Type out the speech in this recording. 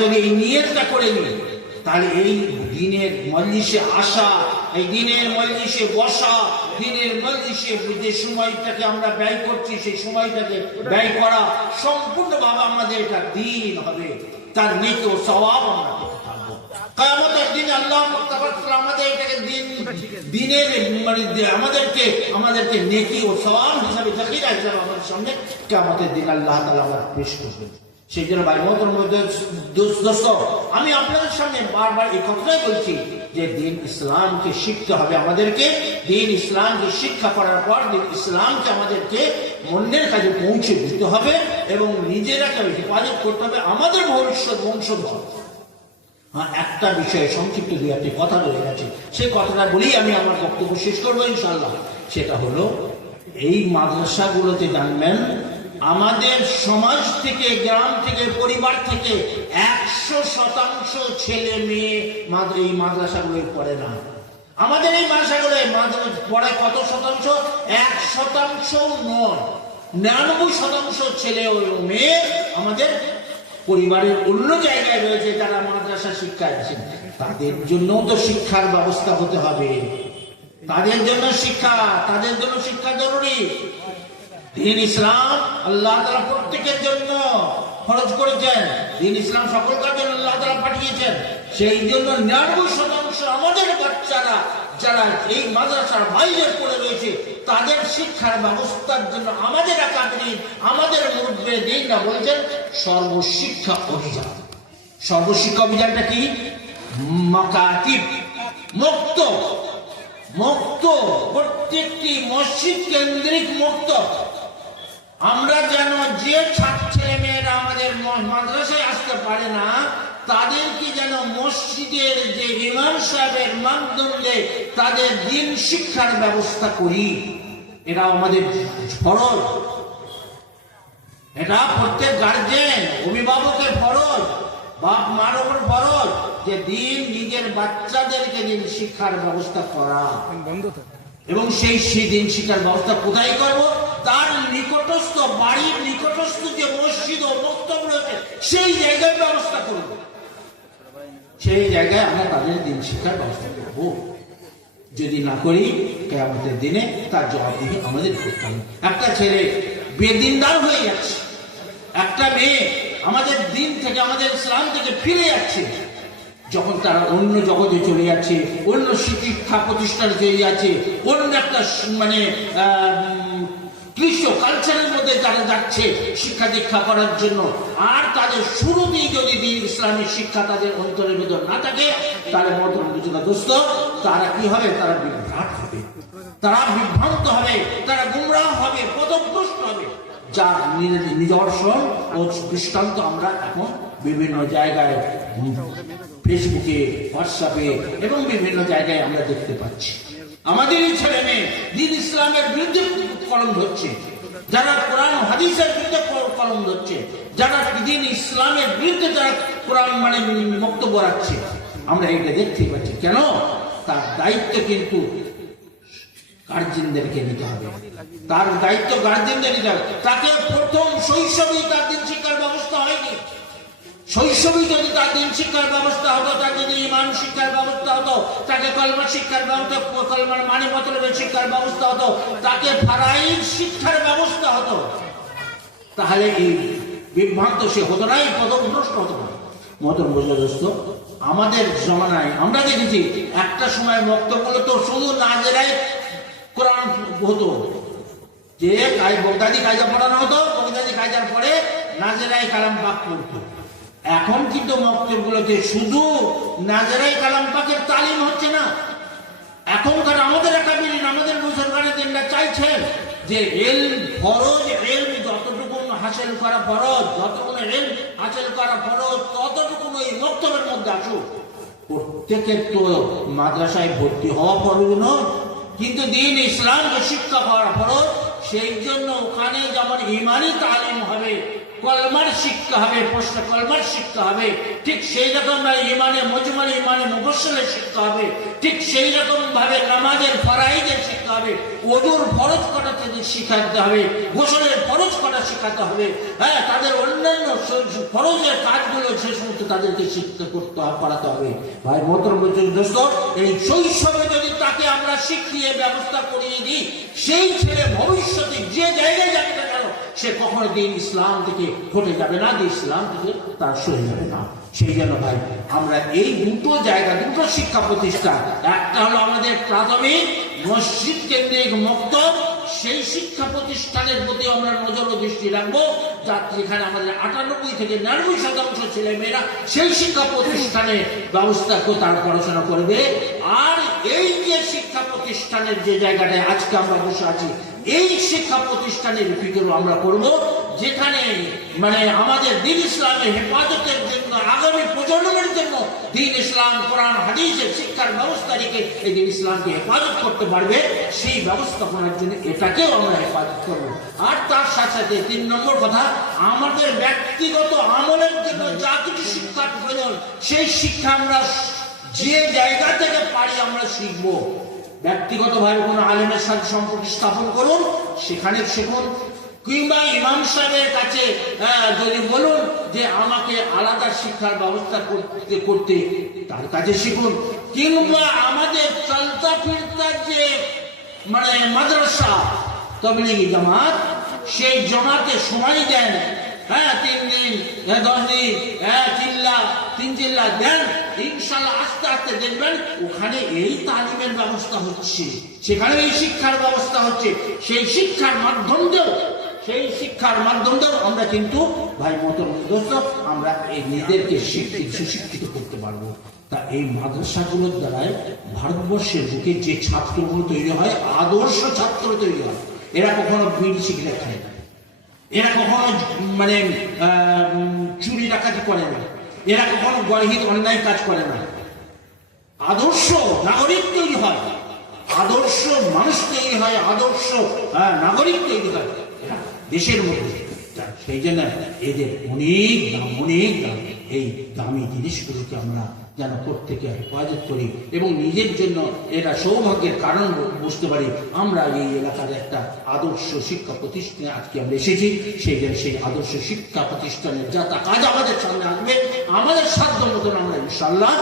যদি এই নিয়তটা করে নিই, তাহলে এই দিনের মজলিসে আসা, এই দিনের মজলিসে বসা, দিনের মজলিসে যে সময়টাকে আমরা ব্যয় করছি, সেই সময়টাকে ব্যয় করা সম্পূর্ণভাবে আমাদের এটা দিন হবে, তার নেকি ও সওয়াব আমরা পেতে থাকবো। কিয়ামতের দিনে আল্লাহ আমাদের এটাকে দিনের মানে আমাদেরকে নেকি ও সওয়াব হিসাবে যাকিরা হিসাবে আমাদের সামনে কিয়ামতের দিন আল্লাহ তাআলা আবার পেশ করবেন। সেই জন্য ভাই মোহতরম দোস্ত, আমি আপনাদের সামনে বারবার এই কথাই বলছি যে দিন ইসলামকে শিখতে হবে আমাদেরকে। দিন ইসলামকে শিক্ষা করার পর দিন ইসলামকে আমাদেরকে মনের কাজে পৌঁছে দিতে হবে এবং নিজেরাকে হেফাজত করতে হবে আমাদের ভবিষ্যৎ বংশধর। হ্যাঁ, একটা বিষয়ে সংক্ষিপ্ত দুই একটি কথা রয়ে গেছে, সেই কথাটা বলেই আমি আমার বক্তব্য শেষ করবো ইনশাআল্লাহ। সেটা হলো, এই মাদ্রাসাগুলোতে জানবেন আমাদের সমাজ থেকে, গ্রাম থেকে, পরিবার থেকে 100% ছেলে মেয়ে এই মাদ্রাসাগুলোই পড়ে না। আমাদের এই মাদ্রাসাগুলোয় পড়ে কত শতাংশ? 1% নয়, 99% ছেলে ও মেয়ে আমাদের পরিবারের অন্য জায়গায় রয়েছে যারা মাদ্রাসা শিক্ষায় আছেন। তাদের জন্য তো শিক্ষার ব্যবস্থা হতে হবে, তাদের জন্য শিক্ষা জরুরি। দিন ইসলাম আল্লাহ তাআলা প্রত্যেকের জন্য ফরজ করেছেন, দিন ইসলাম সকলকার জন্য আল্লাহ তাআলা পাঠিয়েছেন। সেই জন্য 99% আমাদের বাচ্চারা যারা এই মাদ্রাসার বাইরে পড়ে রয়েছে, তাদের শিক্ষার ব্যবস্থার জন্য আমাদের একাডেমি, আমাদের মুরব্বিরা বলছেন সর্বশিক্ষা অভিযান। সর্বশিক্ষা অভিযানটা কি? মাকাতিব, মুক্ত, প্রত্যেকটি মসজিদ কেন্দ্রিক মুক্ত। আমরা যেন যে ছেলে মেয়েরা আমাদের মাদ্রাসায় আসতে পারে না, তাদেরকে যেন মসজিদের যে ইমাম সাহেবের মাধ্যমে তাদের দিন শিক্ষার ব্যবস্থা করি। এটা আমাদের ফরজ, এটা প্রত্যেক গার্জেন, অভিভাবকের ফরজ, বাপ মার উপর ফরজ যে দিন নিজের বাচ্চাদেরকে দিন শিক্ষার ব্যবস্থা করা। এবং সেই দিন শিক্ষার ব্যবস্থা কোথায় করবো? তার নিকটস্থ, বাড়ির নিকটস্থ যে মসজিদ ও মক্তব রয়েছে সেই জায়গায় ব্যবস্থা করব, সেই জায়গায় আমরা তাদের দিন শিক্ষার ব্যবস্থা করবো। যদি না করি, কিয়ামতের দিনে তার জবাবদিহি আমাদের করতে হবে। একটা ছেলে বেদিনদার হয়ে যাচ্ছে, একটা মেয়ে আমাদের দিন থেকে, আমাদের ইসলাম থেকে ফিরে যাচ্ছে, যখন তারা অন্য জগতে চলে যাচ্ছে, অন্য শিক্ষা প্রতিষ্ঠানে চলে যাচ্ছে, অন্য একটা মানে ক্লিষ্ট কালচারের মধ্যে তারা যাচ্ছে শিক্ষা দীক্ষা করার জন্য, আর তাদের শুরুতেই যদি দিন ইসলামের শিক্ষা তাদের অন্তরের ভিতর না থাকে, তাহলে দোস্ত তারা কি হবে? তারা বিভ্রাট হবে, তারা বিভ্রান্ত হবে, তারা গুমরাহ হবে, পথভ্রষ্ট হবে। যার নিদর্শন ও দৃষ্টান্ত আমরা এখন বিভিন্ন জায়গায় ফেসবুকে, হোয়াটসঅ্যাপে এবং বিভিন্ন জায়গায় আমরা দেখতে পাচ্ছি। আমাদের এই ছেলে মেয়ে দিন ইসলামের বিরুদ্ধে কলম ধরছে, যারা কোরআন হাদিসের বিরুদ্ধে কলম ধরছে, যারা দিন ইসলামের বিরুদ্ধে যারা কোরআন মানে বক্তব্য রাখছে, আমরা এটা দেখতেই পাচ্ছি। কেন? তার দায়িত্ব কিন্তু গার্জেনদেরকে নিতে হবে, তার দায়িত্ব গার্জেনদের নিতে হবে। তাকে প্রথম শৈশবেই তার দিন শিক্ষার ব্যবস্থা হয়নি। শৈশবেই যদি তার দিন শিক্ষার ব্যবস্থা হতো, তার যদি ইমান শিক্ষার ব্যবস্থা হতো, তাকে কলমা শিক্ষার ব্যবস্থা, কলমার মানে মতলবের শিক্ষার ব্যবস্থা হতো, তাকে ফারাইজ শিক্ষার ব্যবস্থা হতো, তাহলে এই বিভ্রান্ত সে হতো না, এই পথভ্রষ্ট হতো না। মতন বোঝা দোস্ত, আমাদের জমানায় আমরা দেখেছি একটা সময় বক্তব্যগুলো তো শুধু নাজেরাই কোরআন হতো, যে বগদাদি কায়দা পড়ানো হতো, বগদাদি কায়দার পরে নাজেরাই কালাম পাক পড়তো। এখন কিন্তু মক্তবগুলোতে শুধু নাজেরাই কালাম পাকের তালিম হচ্ছে না। এখনকার আমাদের একাডেমি, আমাদের মুসলমানের দিনরা চাইছেন যে ইলম ফরজ, ইলম যতটুকু হাসিল করা ফরজ, যতটুকু ইলম হাসিল করা ফরজ, ততটুকু ওই মক্তবের মধ্যে আসুক। প্রত্যেকের তো মাদ্রাসায় ভর্তি হওয়া ফরজ নয়, কিন্তু দিন ইসলামকে শিক্ষা করা ফরজ। সেই জন্য ওখানে যেমন ইমানি তালিম হবে, কলমার শিক্ষা হবে, প্রশ্ন কলমার শিক্ষা হবে, ঠিক সেই রকম ইমানে মজমাল ইমানে মুফাসসালের শিক্ষা হবে, ঠিক সেই রকম ভাবে নামাজের ফরাইজের শিক্ষা হবে, ওযুর ফরজ করা তাদের শিখাতে হবে, গোসলের ফরজ করা শিখাতে হবে, হ্যাঁ তাদের অন্যান্য ফরজের কাজগুলো সে সমস্ত তাদেরকে শিক্ষা করতে করাতে হবে। ভাই মোহতরম দোস্ত, এই শৈশবে যদি তাকে আমরা শিখিয়ে ব্যবস্থা করিয়ে দিই, সেই ছেলে ভবিষ্যতে যে জায়গায় যাবে না কেন সে কখনো দিন ইসলাম থেকে হটে যাবে না, দিন ইসলাম থেকে তার সরে যাবে না। সেই জন্য ভাই আমরা এই দুটো জায়গা, দুটো শিক্ষা প্রতিষ্ঠান, একটা হলো আমাদের প্রাথমিক মসজিদ কেন্দ্রিক মক্তব, সেই শিক্ষা প্রতিষ্ঠানের প্রতি আমরা নজর ও দৃষ্টি রাখবো, যেখানে আমাদের 98 থেকে 99% ছেলে মেয়েরা সেই শিক্ষা প্রতিষ্ঠানে ব্যবস্থা তার পড়াশোনা করবে। আর এই যে শিক্ষা প্রতিষ্ঠানের যে জায়গাটায় আজকে আমরা বসে আছি, এই শিক্ষা প্রতিষ্ঠানের ফিকিরও আমরা করব, যেখানে মানে আমাদের দ্বীন ইসলামের হেফাজতের জন্য, আগামী প্রজন্মের জন্য দ্বীন ইসলাম কোরআন হাদিসের শিক্ষার ব্যবস্থা রেখে এই দ্বীন ইসলামকে হেফাজত করতে পারবে, সেই ব্যবস্থাপনার জন্য এটাকেও আমরা হেফাজত করব। আর তার সাথে সাথে 3 নম্বর কথা, আমাদের ব্যক্তিগত আমলের জন্য যা কিছু শিক্ষার প্রয়োজন, সেই শিক্ষা আমরা যে জায়গা থেকে পারি আমরা শিখবো। ব্যক্তিগতভাবে কোনো আলেমের সাথে সম্পর্ক স্থাপন করুন, সেখানে শিখুন, কিংবা ইমাম সাহেবের কাছে যদি বলুন যে আমাকে আলাদা শিক্ষার ব্যবস্থা করতে তার কাছে শিখুন, কিংবা আমাদের চলতা ফিরতার যে মানে মাদ্রাসা তাবলীগী জামাত, সেই জামাতে সময় দেন, 3 দিন 10 দিন 3 চিল্লা দেন, ইনশাআল্লাহ আস্তে আস্তে দেখবেন ওখানে এই তালিমের ব্যবস্থা হচ্ছে, সেখানে এই শিক্ষার ব্যবস্থা হচ্ছে। সেই শিক্ষার মাধ্যম দিয়েও আমরা কিন্তু ভাই মোহতরম দোস্ত আমরা এই নিজেদেরকে সুশিক্ষিত করতে পারবো। তা এই মাদ্রাসাগুলোর দ্বারাই ভারতবর্ষের বুকে যে ছাত্রগুলো তৈরি হয়, আদর্শ ছাত্র তৈরি হয়। এরা কখনো বিড়ি সিগারেট খায় না, এরা কখনো মানে চুরি ডাকাতি করে না, এরা কখনো গর্হিত অন্যায় কাজ করে না। আদর্শ নাগরিক তৈরি হয়, আদর্শ মানুষ তৈরি হয়, আদর্শ নাগরিক তৈরি হয় দেশের মধ্যে। সেই জন্য এদের অনেক দাম, এই দামি জিনিসগুলোকে আমরা যেন প্রত্যেকে হেফাজত করি এবং নিজের জন্য এটা সৌভাগ্যের কারণ বুঝতে পারি। আমরা এই এলাকার একটা আদর্শ শিক্ষা প্রতিষ্ঠানে আজকে আমরা এসেছি, সেই আদর্শ শিক্ষা প্রতিষ্ঠানের যা তা কাজ আমাদের সামনে আসবে, আমাদের সাধ্য মতন আমরা ইনশাআল্লাহ